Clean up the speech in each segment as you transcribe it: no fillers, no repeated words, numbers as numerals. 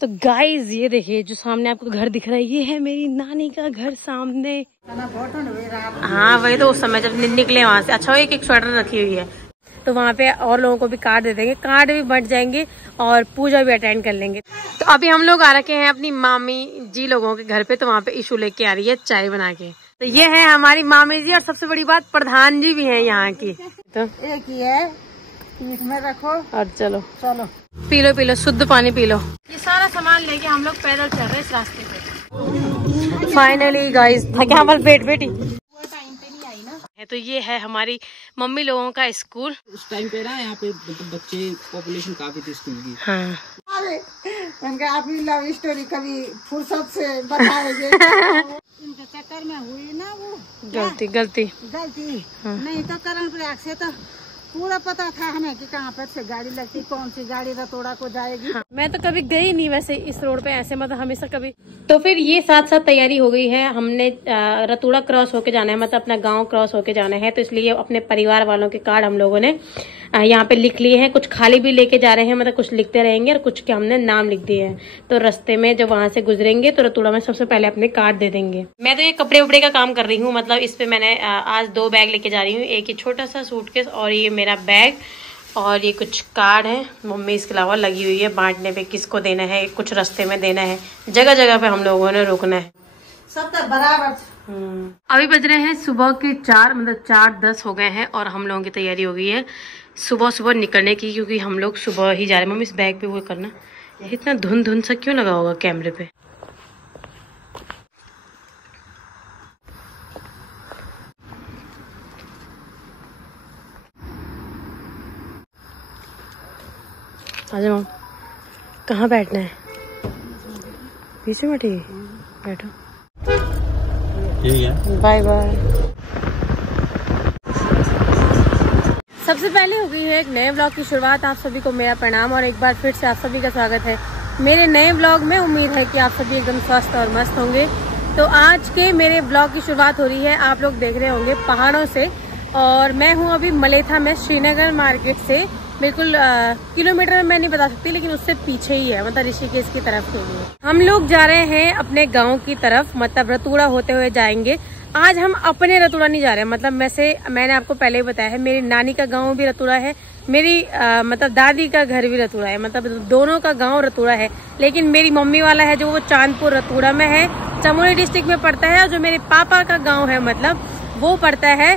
तो गाइज ये देखिए जो सामने आपको घर दिख रहा है, ये है मेरी नानी का घर सामने। हाँ वही तो, उस समय जब निकले वहाँ से। अच्छा एक स्वेटर रखी हुई है, तो वहाँ पे और लोगों को भी कार्ड दे देंगे, कार्ड भी बंट जाएंगे और पूजा भी अटेंड कर लेंगे। तो अभी हम लोग आ रखे हैं अपनी मामी जी लोगों के घर पे, तो वहाँ पे इशू लेके आ रही है चाय बना के। तो ये है हमारी मामी जी, और सबसे बड़ी बात प्रधान जी भी है यहाँ की। तो एक ही है, इसमें रखो और चलो पी लो शुद्ध पानी पी लो। ये सारा सामान लेके हम लोग पैदल चल रहे हैं इस रास्ते पे। फाइनली गाइस थके हमारे पेट बेटी है। तो ये है हमारी मम्मी लोगों का स्कूल। उस टाइम पे ना यहाँ पे बच्चे पॉपुलेशन काफी थी स्कूल की। हाँ उनका अपनी लव स्टोरी कभी फुर्सत से बताएंगे। इनके चक्कर में हुई ना वो गलती हाँ। नहीं तो करण प्रयाग से तो पूरा पता था हमें कि कहाँ पर से गाड़ी लगती, कौन सी गाड़ी रतोड़ा को जाएगी। हाँ। मैं तो कभी गई नहीं वैसे इस रोड पे, ऐसे मतलब हमेशा कभी। तो फिर ये साथ तैयारी हो गई है, हमने रतोड़ा क्रॉस होके जाना है, मतलब अपना गांव क्रॉस होके जाना है। तो इसलिए अपने परिवार वालों के कार्ड हम लोगों ने यहाँ पे लिख लिए हैं, कुछ खाली भी लेके जा रहे हैं, मतलब कुछ लिखते रहेंगे और कुछ के हमने नाम लिख दिए हैं। तो रास्ते में जब वहां से गुजरेंगे तो रतोड़ा में सबसे पहले अपने कार्ड दे देंगे। मैं तो ये कपड़े उपड़े का काम कर रही हूँ, मतलब इस पे मैंने आज 2 बैग लेके जा रही हूँ, एक ये छोटा सा सूटकेस और ये मेरा बैग, और ये कुछ कार्ड है। मम्मी इसके अलावा लगी हुई है बांटने पे, किसको देना है, कुछ रास्ते में देना है, जगह जगह पे हम लोगों ने रुकना है। सब तो बराबर। अभी बज रहे हैं सुबह के 4, मतलब 4:10 हो गए हैं, और हम लोगों की तैयारी हो गई है सुबह निकलने की, क्योंकि हम लोग सुबह ही जा रहे हैं। मम्मी इस बैग पे वो करना, इतना धुंध सा क्यों लगा होगा कैमरे पे। आजा मम, कहाँ बैठना है? पीछे बैठी, बैठो। Bye bye. सबसे पहले हो गई है एक नए ब्लॉग की शुरुआत। आप सभी को मेरा प्रणाम और एक बार फिर से आप सभी का स्वागत है मेरे नए ब्लॉग में। उम्मीद है कि आप सभी एकदम स्वस्थ और मस्त होंगे। तो आज के मेरे ब्लॉग की शुरुआत हो रही है, आप लोग देख रहे होंगे, पहाड़ों से। और मैं हूँ अभी मलेथा में, श्रीनगर मार्केट से बिल्कुल किलोमीटर में मैं नहीं बता सकती, लेकिन उससे पीछे ही है, मतलब ऋषिकेश की तरफ के लिए हम लोग जा रहे हैं अपने गांव की तरफ, मतलब रतोड़ा होते हुए जाएंगे। आज हम अपने रतोड़ा नहीं जा रहे हैं, मतलब मैंने आपको पहले ही बताया है, मेरी नानी का गांव भी रतोड़ा है, मेरी मतलब दादी का घर भी रतोड़ा है, मतलब दोनों का गांव रतोड़ा है। लेकिन मेरी मम्मी वाला है जो वो चांदपुर रतोड़ा में है, चमोली डिस्ट्रिक्ट में पड़ता है, और जो मेरे पापा का गाँव है मतलब वो पड़ता है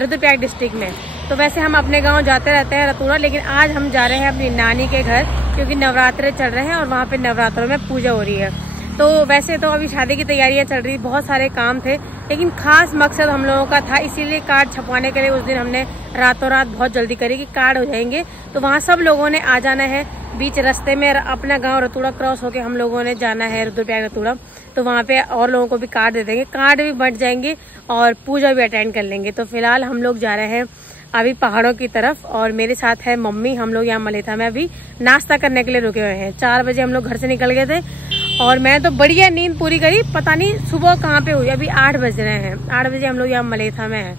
रुद्रप्रयाग डिस्ट्रिक्ट में। तो वैसे हम अपने गांव जाते रहते हैं रतोड़ा, लेकिन आज हम जा रहे हैं अपनी नानी के घर, क्योंकि नवरात्रे चल रहे हैं और वहाँ पे नवरात्रों में पूजा हो रही है। तो वैसे तो अभी शादी की तैयारियां चल रही, बहुत सारे काम थे, लेकिन खास मकसद हम लोगों का था, इसीलिए कार्ड छपवाने के लिए उस दिन हमने रातों रात बहुत जल्दी करी कि कार्ड हो जाएंगे। तो वहाँ सब लोगों ने आ जाना है, बीच रास्ते में अपना गाँव रतोड़ा क्रॉस होके हम लोगों ने जाना है रुद्रप्रयाग रतोड़ा। तो वहाँ पे और लोगों को भी कार्ड दे देंगे, कार्ड भी बंट जाएंगे और पूजा भी अटेंड कर लेंगे। तो फिलहाल हम लोग जा रहे हैं अभी पहाड़ों की तरफ, और मेरे साथ है मम्मी। हम लोग यहाँ मलेथा में अभी नाश्ता करने के लिए रुके हुए हैं। 4 बजे हम लोग घर से निकल गए थे, और मैं तो बढ़िया नींद पूरी करी, पता नहीं सुबह कहाँ पे हुई। अभी 8 बज रहे हैं, 8 बजे हम लोग यहाँ मलेथा में हैं।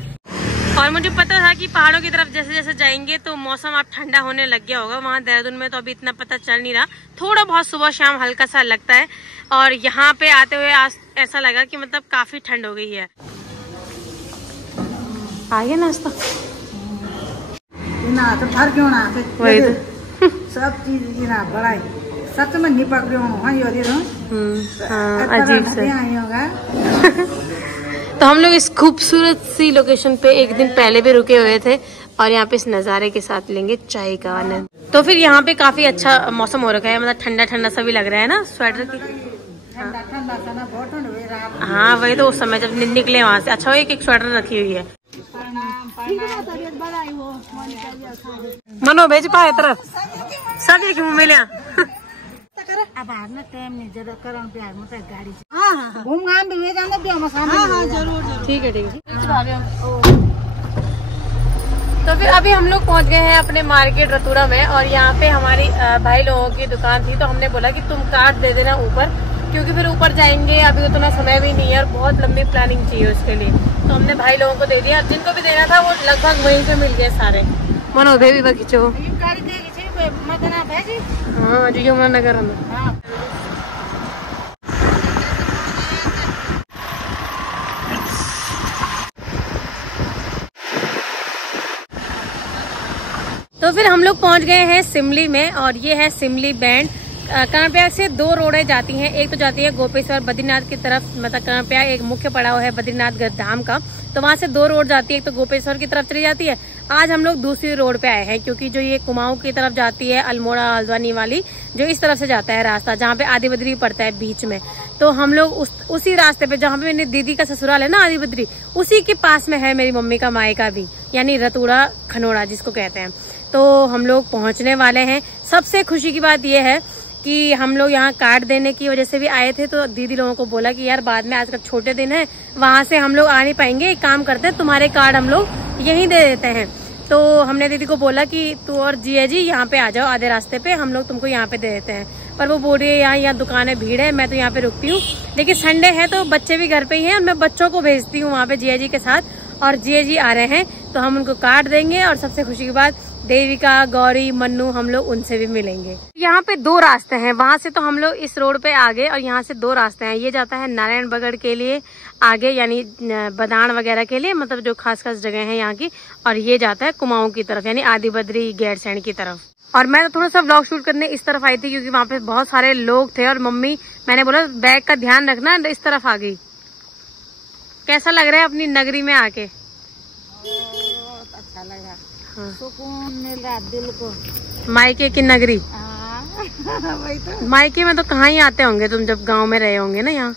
और मुझे पता था कि पहाड़ों की तरफ जैसे जैसे जाएंगे तो मौसम अब ठंडा होने लग गया होगा। वहाँ देहरादून में तो अभी इतना पता चल नहीं रहा, थोड़ा बहुत सुबह शाम हल्का सा लगता है, और यहाँ पे आते हुए ऐसा लगा कि मतलब काफी ठंड हो गई है। आ गया नाश्ता ना तो ठर क्यों ना वही तो सब चीज ना बड़ा सच में नहीं पकड़े अजीब से तो हम लोग इस खूबसूरत सी लोकेशन पे एक दिन पहले भी रुके हुए थे, और यहाँ पे इस नज़ारे के साथ लेंगे चाय का आनंद। तो फिर यहाँ पे काफी अच्छा मौसम हो रखा है, मतलब ठंडा ठंडा सा भी लग रहा है ना, स्वेटर की। हाँ वही तो, उस समय जब निकले वहाँ से। अच्छा एक स्वेटर रखी हुई है। मनो भेज पाए तरफ सब एक मुँह में लिया। अब हारना टाइम नहीं जरा करण प्यार में गाड़ी से हां घूम घाम भी हुए जाना भी हम सामने। हां जरूर ठीक है तो फिर अभी हम लोग पहुंच गए हैं अपने मार्केट रतोड़ा में, और यहाँ पे हमारी भाई लोगों की दुकान थी। तो हमने बोला कि तुम कार्ड दे देना ऊपर, क्योंकि फिर ऊपर जाएंगे, अभी उतना समय भी नहीं है और बहुत लंबी प्लानिंग चाहिए उसके लिए। तो हमने भाई लोगों को दे दिया, जिनको भी देना था वो लगभग वहीं पे मिल गए सारे। मनो भी खींचो। हाँ जो यमुना नगर में। तो फिर हम लोग पहुंच गए हैं सिमली में, और ये है सिमली बैंड। कर्णप्रयाग से 2 रोडें जाती हैं। एक तो जाती है गोपेश्वर बद्रीनाथ की तरफ, मतलब कर्णप्रयाग एक मुख्य पड़ाव है बद्रीनाथ धाम का, तो वहां से 2 रोड जाती है। एक तो गोपेश्वर की तरफ चली जाती है। आज हम लोग दूसरी रोड पे आए हैं, क्योंकि जो ये कुमाऊं की तरफ जाती है, अल्मोड़ा हल्द्वानी वाली, जो इस तरफ से जाता है रास्ता, जहाँ पे आदि बद्री पड़ता है बीच में, तो हम लोग उसी रास्ते पे, जहाँ पे मेरी दीदी का ससुराल है ना आदि बद्री, उसी के पास में है मेरी मम्मी का मायका भी, यानी रतूड़ा खनोड़ा जिसको कहते हैं। तो हम लोग पहुंचने वाले हैं। सबसे खुशी की बात यह है कि हम लोग यहाँ कार्ड देने की वजह से भी आए थे, तो दीदी लोगों को बोला कि यार बाद में आजकल छोटे दिन है, वहां से हम लोग आ नहीं पाएंगे, एक काम करते हैं तुम्हारे कार्ड हम लोग यहीं दे देते हैं। तो हमने दीदी को बोला कि तू और जिया जी यहाँ पे आ जाओ, आधे रास्ते पे हम लोग तुमको यहाँ पे दे देते हैं। पर वो बोल रही है यहाँ दुकानें भीड़ है, मैं तो यहाँ पे रुकती हूँ, लेकिन संडे है तो बच्चे भी घर पे ही हैं, और मैं बच्चों को भेजती हूँ वहाँ पे जिया जी के साथ, और जिया जी आ रहे हैं तो हम उनको कार्ड देंगे। और सबसे खुशी की बात, देविका, गौरी, मन्नू, हम लोग उनसे भी मिलेंगे। यहाँ पे 2 रास्ते हैं, वहां से तो हम लोग इस रोड पे आ गए, और यहाँ से 2 रास्ते हैं। ये जाता है नारायण बगड़ के लिए आगे, यानी बदान वगैरह के लिए, मतलब जो खास खास जगह है यहाँ की, और ये जाता है कुमाऊं की तरफ, यानी आदि बद्री गैरसैंण की तरफ। और मैं थोड़ा सा व्लॉग शूट करने इस तरफ आई थी, क्योंकि वहाँ पे बहुत सारे लोग थे, और मम्मी, मैंने बोला बैग का ध्यान रखना, इस तरफ आ गई। कैसा लग रहा है अपनी नगरी में आके? बहुत अच्छा लगा, हाँ। सुकून मिल रहा दिल को। मायके की नगरी। वही तो। मायके में तो कहाँ ही आते होंगे तुम, जब गांव में रहे होंगे ना यहाँ?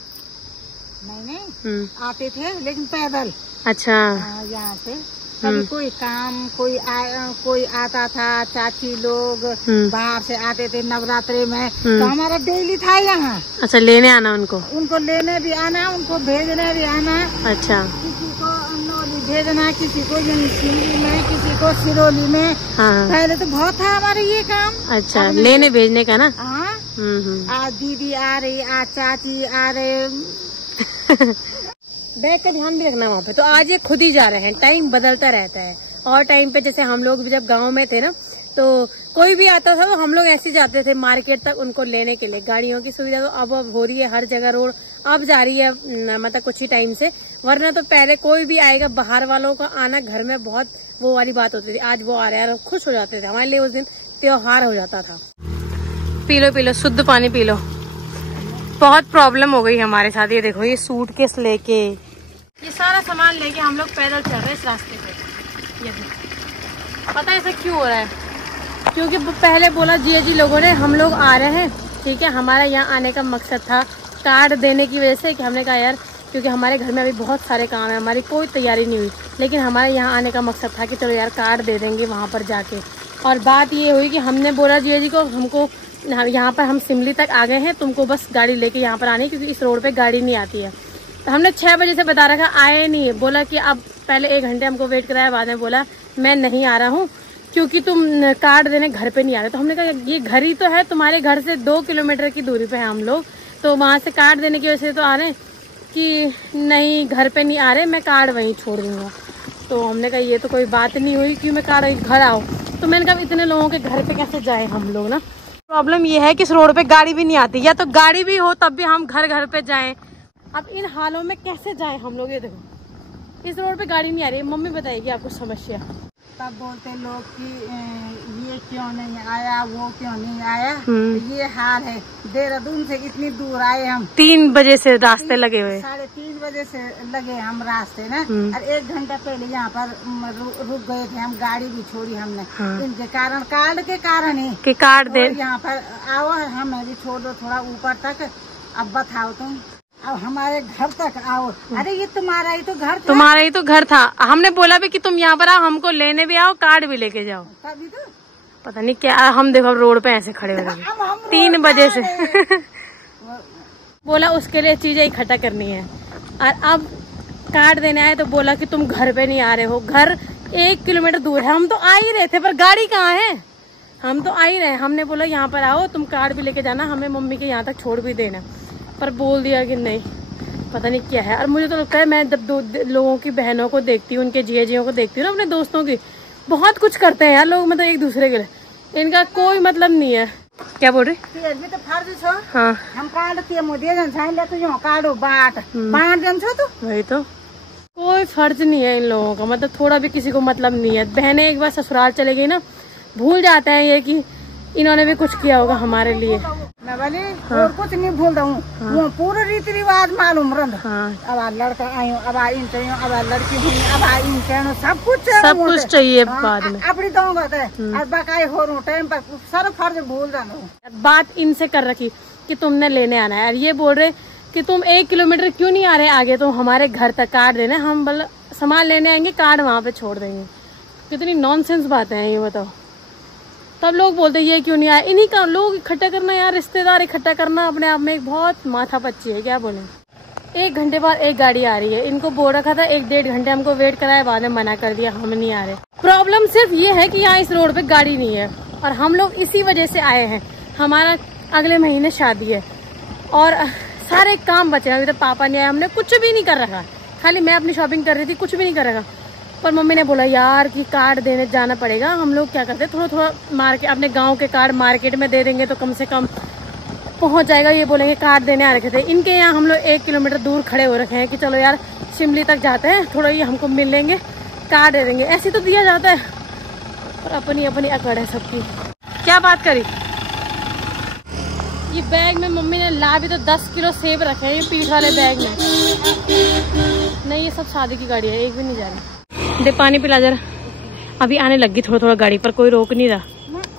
नहीं, आते थे लेकिन पैदल। अच्छा। यहाँ से कभी कोई काम, कोई आता था, चाची लोग बाहर से आते थे नवरात्रि में, तो हमारा डेली था यहाँ। अच्छा, लेने आना उनको लेने भी आना, उनको भेजने भी आना। अच्छा। किसी को अनौली भेजना, किसी को सिमली में, किसी को सिरोली में। हाँ। पहले तो बहुत था हमारे ये काम। अच्छा, लेने भेजने का ना। हाँ। आज दीदी आ रही, आज चाची आ रहे। बैग का ध्यान भी रखना वहाँ पे। तो आज ये खुद ही जा रहे हैं, टाइम बदलता रहता है। और टाइम पे जैसे हम लोग जब गांव में थे ना, तो कोई भी आता था तो हम लोग ऐसे जाते थे मार्केट तक उनको लेने के लिए। गाड़ियों की सुविधा तो अब हो रही है, हर जगह रोड अब जा रही है, मतलब कुछ ही टाइम से। वरना तो पहले कोई भी आएगा, बाहर वालों का आना घर में बहुत वो वाली बात होती थी। आज वो आ रहा है, खुश हो जाते थे, हमारे लिए उस दिन त्योहार हो जाता था। पी लो शुद्ध पानी पी लो। बहुत प्रॉब्लम हो गई हमारे साथ। ये देखो, ये सूटकेस लेके, ये सारा सामान लेके हम लोग पैदल चल रहे हैं इस रास्ते पे। ये पता है ऐसा क्यों हो रहा है? क्योंकि पहले बोला जिया जी लोगों ने हम लोग आ रहे हैं, ठीक है। हमारा यहाँ आने का मकसद था कार्ड देने की वजह से, कि हमने कहा यार, क्योंकि हमारे घर में अभी बहुत सारे काम है, हमारी कोई तैयारी नहीं हुई, लेकिन हमारे यहाँ आने का मकसद था कि चलो यार कार्ड दे देंगे वहाँ पर जाके। और बात ये हुई कि हमने बोला जिया जी को, हमको यहाँ पर हम सिमली तक आ गए हैं, तुमको बस गाड़ी लेके यहाँ पर आनी, क्योंकि इस रोड पे गाड़ी नहीं आती है। तो हमने 6 बजे से बता रखा, आए नहीं। बोला कि अब पहले 1 घंटे हमको वेट कराया, बाद में बोला मैं नहीं आ रहा हूँ, क्योंकि तुम कार्ड देने घर पे नहीं आ रहे। तो हमने कहा ये घर ही तो है, तुम्हारे घर से 2 किलोमीटर की दूरी पे है हम लोग, तो वहाँ से कार्ड देने की वजह से तो आ रहे हैं कि नहीं घर पे नहीं आ रहे, मैं कार्ड वहीं छोड़ दूंगा। तो हमने कहा ये तो कोई बात नहीं हुई कि मैं कार्ड घर आओ। तो मैंने कहा इतने लोगों के घर पे कैसे जाए हम लोग ना। प्रॉब्लम ये है कि इस रोड पे गाड़ी भी नहीं आती, या तो गाड़ी भी हो तब भी हम घर पे जाएं। अब इन हालों में कैसे जाएं हम लोग? ये देखो, इस रोड पे गाड़ी नहीं आ रही। मम्मी बताएगी आपको समस्या। तब बोलते लोग कि ये क्यों नहीं आया, वो क्यों नहीं आया। ये हाल है। देहरादून से इतनी दूर आए हम, 3 बजे से रास्ते लगे हुए, 3:30 बजे से लगे हम रास्ते ना। और 1 घंटा पहले यहाँ पर रुक गए थे हम, गाड़ी भी छोड़ी हमने। इनके कारण, कार्ड के कारण ही कि कार्ड दे यहाँ पर आओ, हमें भी छोड़ दो थोड़ा ऊपर तक। अब बताओ तुम, अब हमारे घर तक आओ। अरे ये तुम्हारा ही तो घर था। तुम्हारा ही तो घर था। हमने बोला भी कि तुम यहाँ पर आओ, हमको लेने भी आओ, कार्ड भी लेके जाओ। तभी तो पता नहीं क्या, हम देखो रोड पे ऐसे खड़े हो गए 3 बजे से। बोला उसके लिए चीजें इकट्ठा करनी है, और अब कार्ड देने आए तो बोला कि तुम घर पे नहीं आ रहे हो, घर 1 किलोमीटर दूर है। हम तो आ ही रहे थे, पर गाड़ी कहाँ है? हम तो आ ही रहे। हमने बोला यहाँ पर आओ, तुम कार्ड भी लेके जाना, हमें मम्मी के यहाँ तक छोड़ भी देना। पर बोल दिया कि नहीं, पता नहीं क्या है। और मुझे तो लगता है, मैं जब 2 लोगों की बहनों को देखती हूँ, उनके जियों को देखती हूँ ना, अपने दोस्तों की, बहुत कुछ करते हैं यार लोग, मतलब एक दूसरे के लिए। इनका कोई मतलब नहीं है। क्या बोल रही? भी तो फर्ज छो। हाँ, हम कार्ड दिए मोदी जन ले तो यहाँ कार्ड बांट जन छो। तो वही तो, कोई फर्ज नहीं है इन लोगों का, मतलब थोड़ा भी किसी को मतलब नहीं है। बहनें एक बार ससुराल चले गई ना, भूल जाते हैं ये कि इन्होंने भी कुछ किया होगा हमारे लिए। मैं बोली और कुछ नहीं भूल दूँ, वो पूरा रीति रिवाज मालूम रहा। अब लड़का आयो, अब इन चाहिए, अब लड़की हुई, अब इन चाहिए, सब कुछ चाहिए बाद में। अपनी तो और बकाई हो रहा टाइम पर सारा फर्ज भूल जाना। बात इनसे कर रखी कि तुमने लेने आना है, और ये बोल रहे कि तुम 1 किलोमीटर क्यों नहीं आ रहे आगे, तो हमारे घर तक कार्ड देना, हम सामान लेने आएंगे, कार्ड वहाँ पे छोड़ देंगे। कितनी नॉनसेंस बातें हैं ये, बताओ। तब लोग बोलते ये क्यों नहीं आए। इन्हीं का लोग इकट्ठा करना यार, रिश्तेदार इकट्ठा करना अपने आप में एक बहुत माथा पच्ची है, क्या बोले। 1 घंटे बाद एक गाड़ी आ रही है, इनको बोल रखा था 1-1.5 घंटे हमको वेट कराया, बाद में मना कर दिया, हम नहीं आ रहे। प्रॉब्लम सिर्फ ये है कि यहाँ इस रोड पे गाड़ी नहीं है, और हम लोग इसी वजह से आए हैं। हमारा अगले महीने शादी है और सारे काम बचे हैं, अभी तो पापा नहीं आए, हमने कुछ भी नहीं कर रखा, खाली मैं अपनी शॉपिंग कर रही थी, कुछ भी नहीं कर रखा। पर मम्मी ने बोला यार कि कार्ड देने जाना पड़ेगा। हम लोग क्या करते हैं, थोड़ा मार्केट, अपने गांव के कार्ड मार्केट में दे देंगे तो कम से कम पहुंच जाएगा। ये बोलेंगे कार्ड देने आ रखे थे, इनके यहाँ हम लोग 1 किलोमीटर दूर खड़े हो रखे हैं कि चलो यार शिमली तक जाते हैं, थोड़ा ये हमको मिल लेंगे, कार्ड दे देंगे। ऐसे तो दिया जाता है, और अपनी अपनी अकड़ है सबकी। क्या बात करी। ये बैग में मम्मी ने ला भी तो 10 किलो सेब रखे हैं, ये पीठ वाले बैग में। नहीं, ये सब शादी की गाड़ी है, एक भी नहीं जा रही। दे पानी पिला जरा। अभी आने लगी थोड़ा गाड़ी पर, कोई रोक नहीं रहा।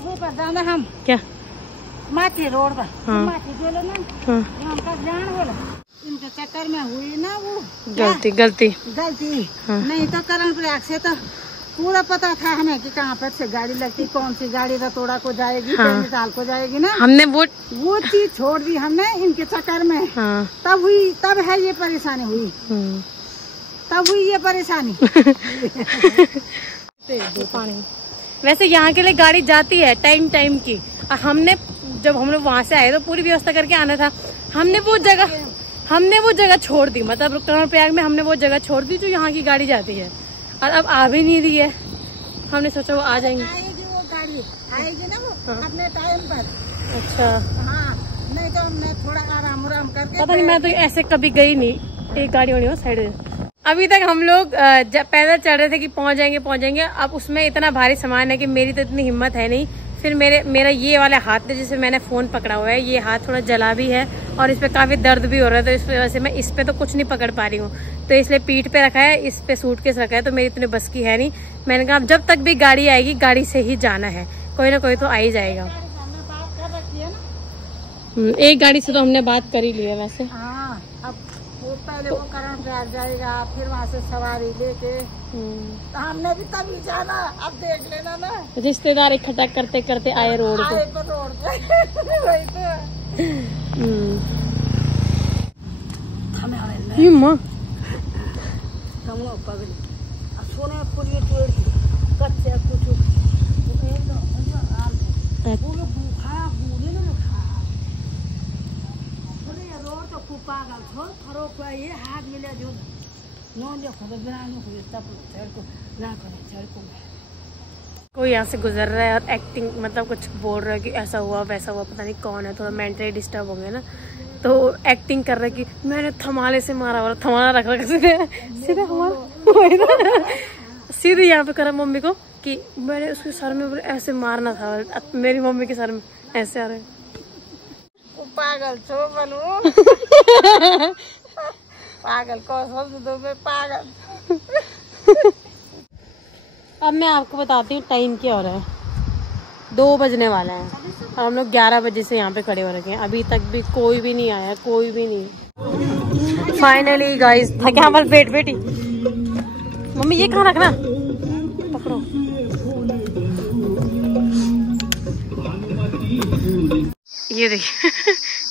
वो पर जाना हम क्या माथी रोड पर। हाँ। माथी जो ना इनके चक्कर में हुई ना वो गलती हाँ। नहीं तो करण प्रयाग से तो पूरा पता था हमें कि कहाँ पर से गाड़ी लगती, कौन सी गाड़ी रतोड़ा को जाएगी, साल को जाएगी ना। हमने वो चीज छोड़ दी हमने इनके चक्कर में। हाँ। तब है ये परेशानी हुई, तब हुई ये परेशानी। वैसे यहाँ के लिए गाड़ी जाती है टाइम की। हमने जब हम लोग वहाँ से आए तो पूरी व्यवस्था करके आना था, हमने वो जगह छोड़ दी, मतलब कर्णप्रयाग में हमने वो जगह छोड़ दी जो यहाँ की गाड़ी जाती है, और अब आ भी नहीं रही है। हमने सोचा वो आ जाएंगे, वो गाड़ी आएगी ना वो अपने टाइम पर। अच्छा हाँ, नहीं तो हमने थोड़ा आराम करके। पता नहीं, मैं तो ऐसे कभी गई नहीं, एक गाड़ी होनी हो साइड। अभी तक हम लोग पैदल चल रहे थे कि पहुंच जाएंगे। अब उसमें इतना भारी सामान है कि मेरी तो इतनी हिम्मत है नहीं। फिर मेरा ये वाला हाथ है जिसे मैंने फोन पकड़ा हुआ है, ये हाथ थोड़ा जला भी है और इस पे काफी दर्द भी हो रहा है, तो इस वजह से मैं इस पे तो कुछ नहीं पकड़ पा रही हूँ, तो इसलिए पीठ पे रखा है, इस पे सूटकेस रखा है, तो मेरी इतनी बस की है नहीं। मैंने कहा जब तक भी गाड़ी आएगी गाड़ी से ही जाना है, कोई ना कोई तो आ ही जाएगा। एक गाड़ी से तो हमने बात कर ही ली है वैसे। हाँ, अब वो पहले वो करण प्रयाग जाएगा, फिर वहाँ से सवारी लेके, तो हमने भी तभी जाना। अब देख लेना ना, रिश्तेदार इकट्ठा करते करते आए रोड पे। वही तो माँ सोने पूरी कच्चे कुछ पागल छो खरो को ये हाथ मिले जो नो जो खबर बनानो हुई तब चढ़ को ना करे चढ़ को। कोई यहाँ से गुजर रहा है और एक्टिंग मतलब कुछ बोल रहा है कि ऐसा हुआ वैसा हुआ, पता नहीं कौन है, थोड़ा मेंटली डिस्टर्ब हो गया ना, तो एक्टिंग कर रहा है कि मैंने थमाले से मारा, और थमाला रख रखा सीधे हमारा सीधे यहाँ पे करा मम्मी को कि मैंने उसके सर में ऐसे मारना था, मेरी मम्मी के सर में ऐसे आ रहे। पागल छो बनू पागल को दो में पागल। अब मैं आपको बताती हूँ टाइम क्या हो रहा है, 2 बजने वाला है और हम लोग 11 बजे से यहाँ पे खड़े हो रखे हैं, अभी तक भी कोई भी नहीं आया, कोई भी नहीं। फाइनली गाइस थके हमारे पेट बेटी। मम्मी ये कहाँ रखना, पकड़ो। ये देखिए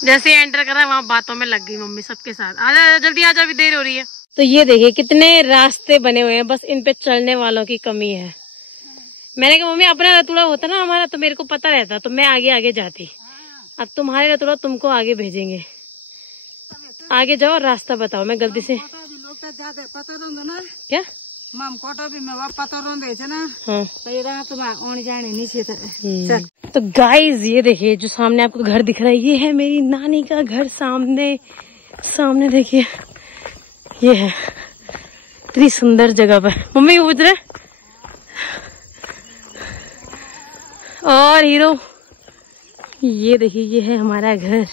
जैसे एंटर करा वहाँ बातों में लग गई मम्मी सबके साथ। आजा जल्दी आजा, अभी देर हो रही है। तो ये देखिए कितने रास्ते बने हुए हैं, बस इन पे चलने वालों की कमी है। मैंने कहा मम्मी अपना रतुड़ा होता ना हमारा तो मेरे को पता रहता, तो मैं आगे आगे जाती, अब तुम्हारे रतुड़ा तुमको आगे भेजेंगे, आगे जाओ रास्ता बताओ। मैं गलती से क्या माम कोटो भी मैं पता रोंदे छे ना। हाँ। तो रात में आने जाने नीचे तो गाइस ये देखिए जो सामने आपको घर दिख रहा है, ये है मेरी नानी का घर। सामने देखिए ये है, इतनी सुंदर जगह पर। मम्मी पूछ रहे और हीरो ये देखिए, ये है हमारा घर।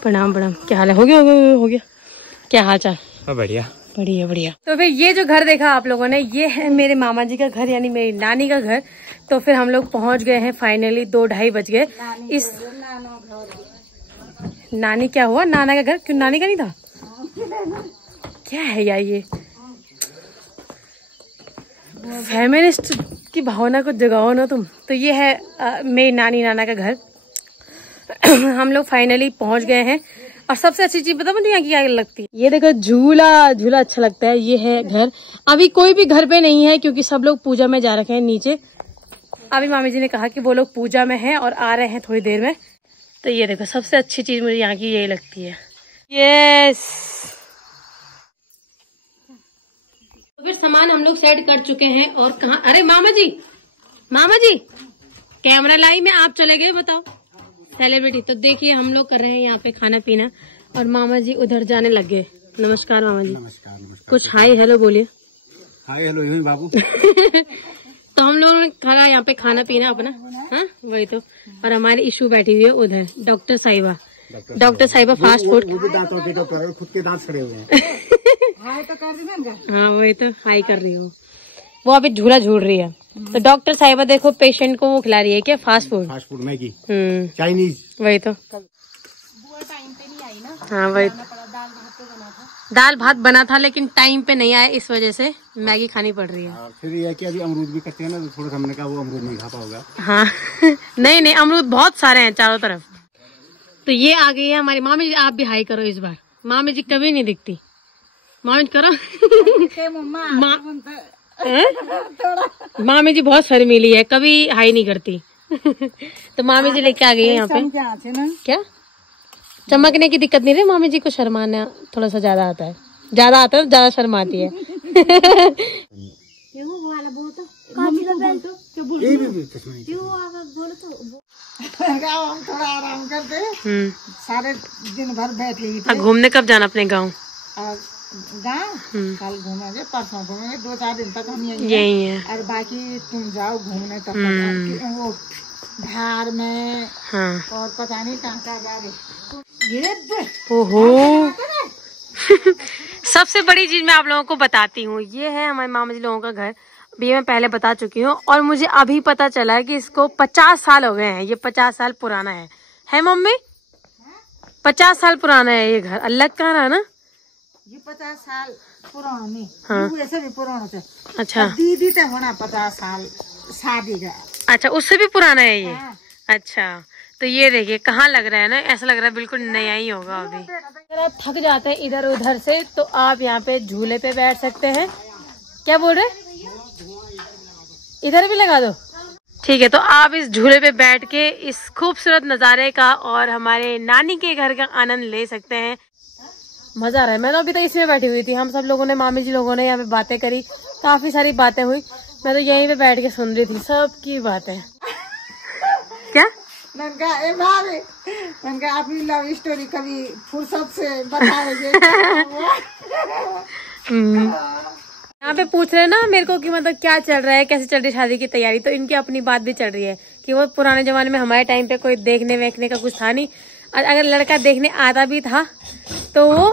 प्रणाम प्रणाम। क्या हाल है? हो गया। क्या हाल चाल? बढ़िया। तो फिर ये जो घर देखा आप लोगों ने, ये है मेरे मामा जी का घर, यानी मेरी नानी का घर। तो फिर हम लोग पहुंच गए हैं फाइनली। 2-2:30 बज गए। इस नानी क्या हुआ? नाना का घर क्यों? नानी का नहीं था? क्या है यार ये? फेमिनिस्ट की भावना को जगाओ ना तुम। तो ये है मेरी नानी नाना का घर। हम लोग फाइनली पहुंच गए हैं। और सबसे अच्छी चीज पता मुझे यहाँ की क्या लगती है? ये देखो, झूला अच्छा लगता है। ये है घर। अभी कोई भी घर पे नहीं है क्योंकि सब लोग पूजा में जा रखे हैं नीचे। अभी मामी जी ने कहा कि वो लोग पूजा में हैं और आ रहे हैं थोड़ी देर में। तो ये देखो, सबसे अच्छी चीज मुझे यहाँ की यही लगती है। यस। तो फिर सामान हम लोग सेट कर चुके हैं। और कहाँ? अरे मामा जी कैमरा लाइव में आप चले गए, बताओ। सेलिब्रिटी। तो देखिए, हम लोग कर रहे हैं यहाँ पे खाना पीना और मामा जी उधर जाने लग गए। नमस्कार मामा जी। नमस्कार। कुछ हाय हेलो बोलिए। हाय हेलो बाबू। तो हम लोगों ने खा यहाँ पे खाना पीना अपना। हाँ वही तो। और हमारी इशू बैठी हुई है उधर, डॉक्टर साहिबा फास्ट फूड। खुद के दांत खड़े हुए हैं। हाँ वही तो, हाई कर रही हूँ। वो अभी झूला झूल रही है। तो डॉक्टर साहिबा देखो पेशेंट को वो खिला रही है क्या? Fast food Maggi Chinese. वही तो। हाँ वही। दाल भात बना था लेकिन टाइम पे नहीं आया, इस वजह से मैगी खानी पड़ रही है। फिर ये कि अभी अमरूद भी कटते हैं ना, तो थोड़ा हमने कहा वो अमरूद नहीं खा पाओगा। हाँ नहीं अमरूद बहुत सारे हैं चारों तरफ। तो ये आ गई है हमारी मामी जी। आप भी हाई करो इस बार। मामी जी कभी नहीं दिखती। मामी जी करो। मामी जी बहुत शर्मीली है, कभी हाई नहीं करती। तो मामी जी लेके आ गई है यहाँ पे। क्या चमकने की दिक्कत नहीं रही, मामी जी को शर्माना थोड़ा सा ज्यादा आता है तो ज्यादा शर्माती है। थोड़ा आराम करते। सारे दिन भर बैठे। घूमने कब जाना अपने गाँव? कल घूमेंगे, परसों घूमेंगे, 2-4 दिन तक हम यही है। और बाकी तुम जाओ घूमने तब वो धार में। हाँ। और पता नहीं कहाँ जा रहे। ओहो। सबसे बड़ी चीज मैं आप लोगों को बताती हूँ, ये है हमारे मामा जी लोगों का घर। अभी मैं पहले बता चुकी हूँ और मुझे अभी पता चला है कि इसको 50 साल हो गए हैं। ये 50 साल पुराना है मम्मी? 50 साल पुराना है ये घर। अलग कहाँ रहा ना? ये 50 साल पुराना नहीं। हाँ। वैसे भी पुराना थे। अच्छा। दीदी तो होना 50 साल शादी का। अच्छा, उससे भी पुराना है ये। हाँ। अच्छा, तो ये देखिए कहाँ लग रहा है ना, ऐसा लग रहा है बिल्कुल नया ही होगा अभी। अगर आप थक जाते हैं इधर उधर से तो आप यहाँ पे झूले पे बैठ सकते हैं। क्या बोल रहे? इधर भी लगा दो। ठीक है, तो आप इस झूले पे बैठ के इस खूबसूरत नज़ारे का और हमारे नानी के घर का आनंद ले सकते हैं। मजा आ रहा है। मैं तो अभी तक इसमें बैठी हुई थी। हम सब लोगों ने, मामी जी लोगों ने यहाँ पे बातें करी, काफी सारी बातें हुई। मैं तो यहीं पे बैठ के सुन रही थी सबकी बातें। क्या मैंने अपनी लव स्टोरी कभी फुर्सत से बताओगे? यहाँ पे पूछ रहे ना मेरे को कि मतलब क्या चल रहा है, कैसे चल रही है शादी की तैयारी। तो इनकी अपनी बात भी चल रही है कि वो पुराने जमाने में, हमारे टाइम पे कोई देखने वेखने का कुछ था नहीं। और अगर लड़का देखने आता भी था तो वो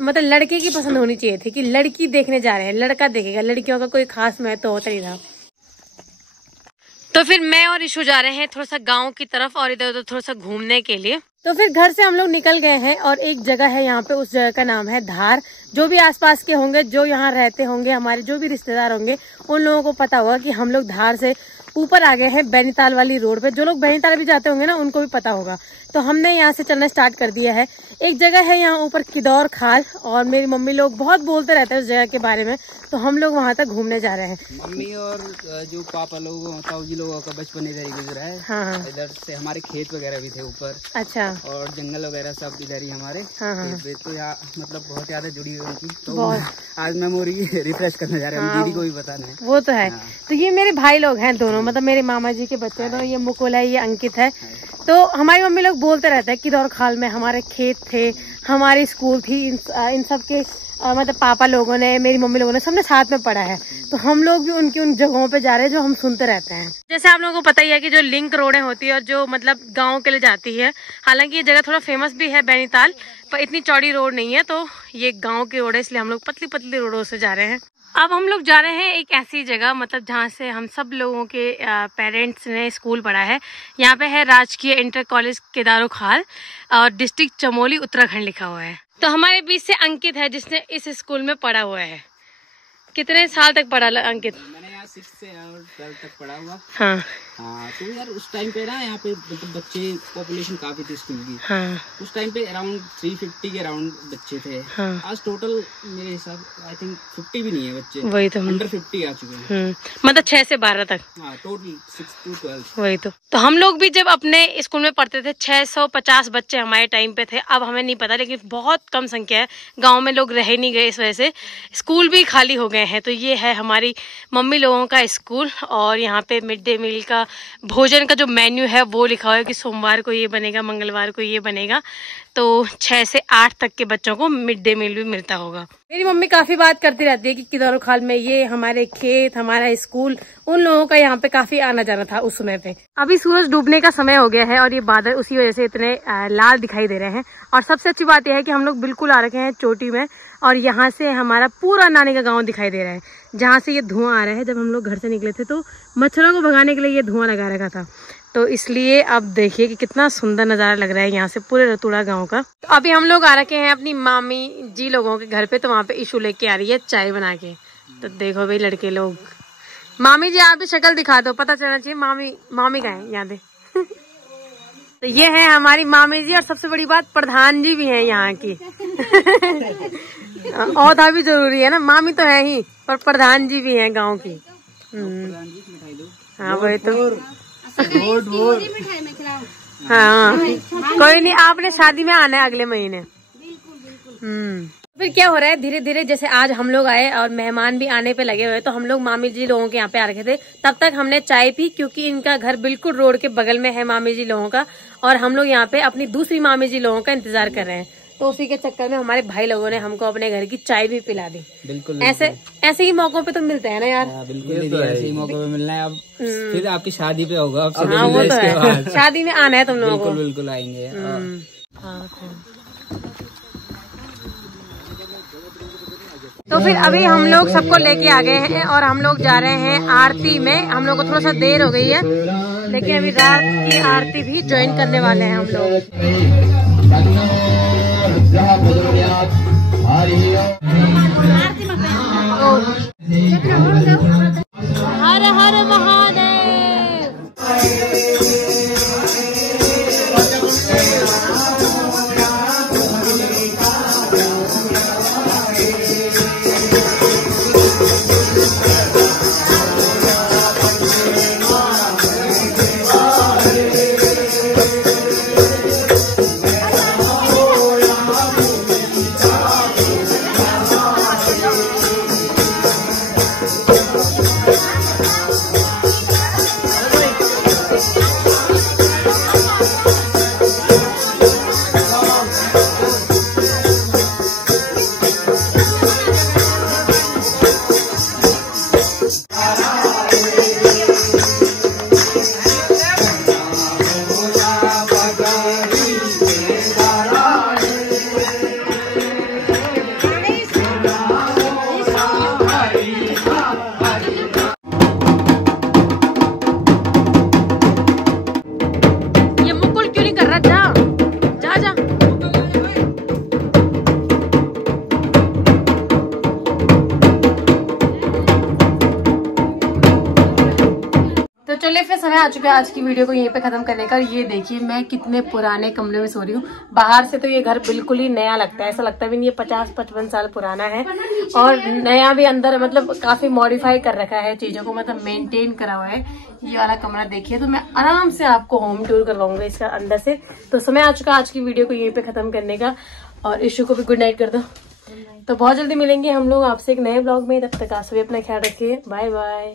मतलब लड़के की पसंद होनी चाहिए थी कि लड़की देखने जा रहे हैं, लड़का देखेगा। लड़कियों का कोई खास महत्व होता नहीं था। तो फिर मैं और इशू जा रहे हैं थोड़ा सा गांव की तरफ और इधर उधर थोड़ा सा घूमने के लिए। तो फिर घर से हम लोग निकल गए हैं और एक जगह है यहाँ पे, उस जगह का नाम है धार। जो भी आसपास के होंगे, जो यहाँ रहते होंगे, हमारे जो भी रिश्तेदार होंगे, उन लोगों को पता होगा कि हम लोग धार से ऊपर आ गए हैं बैनीताल वाली रोड पे। जो लोग बैनीताल भी जाते होंगे ना, उनको भी पता होगा। तो हमने यहाँ से चलना स्टार्ट कर दिया है। एक जगह है यहाँ ऊपर किदौर खाल, और मेरी मम्मी लोग बहुत बोलते रहते हैं उस जगह के बारे में। तो हम लोग वहाँ तक घूमने जा रहे हैं। मम्मी और जो पापा लोग, ताऊ जी लोगों का बचपन इधर ही गुजरा है। हाँ। इधर से हमारे खेत वगैरह भी थे ऊपर। अच्छा। और जंगल वगैरह सब इधर ही हमारे। हाँ। तो यहाँ मतलब बहुत ज्यादा जुड़ी हुई उनकी। तो आज मेमोरी रिफ्रेश करने जा रहे हैं। दीदी को भी बताना है। वो तो है। तो ये मेरे भाई लोग हैं दोनों, मतलब मेरे मामा जी के बच्चे हैं। तो ये मुकुल है, ये अंकित है। तो हमारी मम्मी लोग बोलते रहते हैं कि किदौर खाल में हमारे खेत थे, हमारी स्कूल थी, इन सब के मतलब पापा लोगों ने, मेरी मम्मी लोगों ने, सबने साथ में पढ़ा है। तो हम लोग भी उनकी उन जगहों पे जा रहे हैं जो हम सुनते रहते हैं। जैसे आप लोगों को पता ही है कि जो लिंक रोडें होती है और जो मतलब गाँव के लिए जाती है, हालांकि ये जगह थोड़ा फेमस भी है बैनीताल, पर इतनी चौड़ी रोड नहीं है। तो ये गाँव की रोड है, इसलिए हम लोग पतली पतली रोडों से जा रहे हैं। अब हम लोग जा रहे हैं एक ऐसी जगह, मतलब जहाँ से हम सब लोगों के पेरेंट्स ने स्कूल पढ़ा है। यहाँ पे है राजकीय इंटर कॉलेज किदौर खाल और डिस्ट्रिक्ट चमोली उत्तराखंड लिखा हुआ है। तो हमारे बीच से अंकित है जिसने इस स्कूल में पढ़ा हुआ है। कितने साल तक पढ़ा अंकित? मैंने यहाँ 6 से 12 तक पढ़ा हुआ। हाँ तो यार उस टाइम पे ना यहाँ पे मतलब बच्चे पॉपुलेशन काफी थी स्कूल की। हाँ। उस टाइम पे अराउंड 350 के अराउंड बच्चे थे। हाँ। आज टोटल मेरे हिसाब आई थिंक 50 भी नहीं है बच्चे। वही तो अंडर 50 आ चुके हैं। मतलब 6 से 12 तक। हाँ, टोटल 6 to 12। वही तो हम लोग भी जब अपने स्कूल में पढ़ते थे 650 बच्चे हमारे टाइम पे थे। अब हमें नहीं पता, लेकिन बहुत कम संख्या है। गाँव में लोग रह नहीं गए, इस वजह से स्कूल भी खाली हो गए हैं। तो ये है हमारी मम्मी लोगों का स्कूल और यहाँ पे मिड डे मील का भोजन का जो मेन्यू है वो लिखा हुआ है कि सोमवार को ये बनेगा, मंगलवार को ये बनेगा। तो 6 से 8 तक के बच्चों को मिड डे मील भी मिलता होगा। मेरी मम्मी काफी बात करती रहती है कि किदौर खाल में ये हमारे खेत, हमारा स्कूल, उन लोगों का यहाँ पे काफी आना जाना था उस समय पे। अभी सूरज डूबने का समय हो गया है और ये बादल उसी वजह से इतने लाल दिखाई दे रहे हैं। और सबसे अच्छी बात यह है कि हम लोग बिल्कुल आ रखे हैं चोटी में और यहाँ से हमारा पूरा नानी का गाँव दिखाई दे रहा है, जहाँ से ये धुआं आ रहा है। जब हम लोग घर से निकले थे तो मच्छरों को भगाने के लिए ये धुआं लगा रखा था। तो इसलिए अब देखिए कि कितना सुंदर नज़ारा लग रहा है यहाँ से पूरे रतुड़ा गांव का। तो अभी हम लोग आ रखे हैं अपनी मामी जी लोगों के घर पे। तो वहाँ पे इशू लेके आ रही है चाय बना के। तो देखो भाई लड़के लोग। मामी जी आप भी शक्ल दिखा दो, पता चलना चाहिए मामी का है यहाँ दे। तो ये है हमारी मामी जी और सबसे बड़ी बात प्रधान जी भी है यहाँ की। औधा भी जरूरी है ना, मामी तो है ही पर प्रधान जी भी हैं गाँव की। हाँ वही तो। हाँ कोई नहीं, आपने शादी में आना है अगले महीने। फिर क्या हो रहा है धीरे धीरे, जैसे आज हम लोग आए और मेहमान भी आने पे लगे हुए, तो हम लोग मामी जी लोगों के यहाँ पे आ रखे थे। तब तक हमने चाय पी, क्योंकि इनका घर बिल्कुल रोड के बगल में है मामी जी लोगों का। और हम लोग यहाँ पे अपनी दूसरी मामी जी लोगों का इंतजार कर रहे हैं। तो उसी के चक्कर में हमारे भाई लोगों ने हमको अपने घर की चाय भी पिला दी। बिल्कुल ऐसे ही मौकों पे तो मिलते हैं ना यार। बिल्कुल तो ऐसे ही मौके पे मिलना है। अब फिर आपकी शादी पे होगा। हाँ वो तो है, शादी में आना है तुम लोगों को। बिल्कुल आएंगे। तो फिर अभी हम लोग सबको लेके आ गए हैं और हम लोग जा रहे हैं आरती में। हम लोग को थोड़ा सा देर हो गई है, लेकिन अभी रात की आरती भी ज्वाइन करने वाले हैं हम लोग। हर हर महादेव। चलिए फिर समय आ चुका है आज की वीडियो को यहीं पे खत्म करने का। ये देखिए मैं कितने पुराने कमरे में सो रही हूँ। बाहर से तो ये घर बिल्कुल ही नया लगता है, ऐसा लगता भी नहीं है 50-55 साल पुराना है। और नया भी अंदर मतलब काफी मॉडिफाई कर रखा है चीजों को, मतलब मेंटेन करा हुआ है। ये वाला कमरा देखिए, तो मैं आराम से आपको होम टूर करवाऊंगा इसका अंदर से। तो समय आ चुका आज की वीडियो को यहीं पे खत्म करने का और इशू को भी गुड नाइट कर दो। तो बहुत जल्दी मिलेंगे हम लोग आपसे एक नए ब्लॉग में। तब तक आप सभी अपना ख्याल रखिए। Bye bye.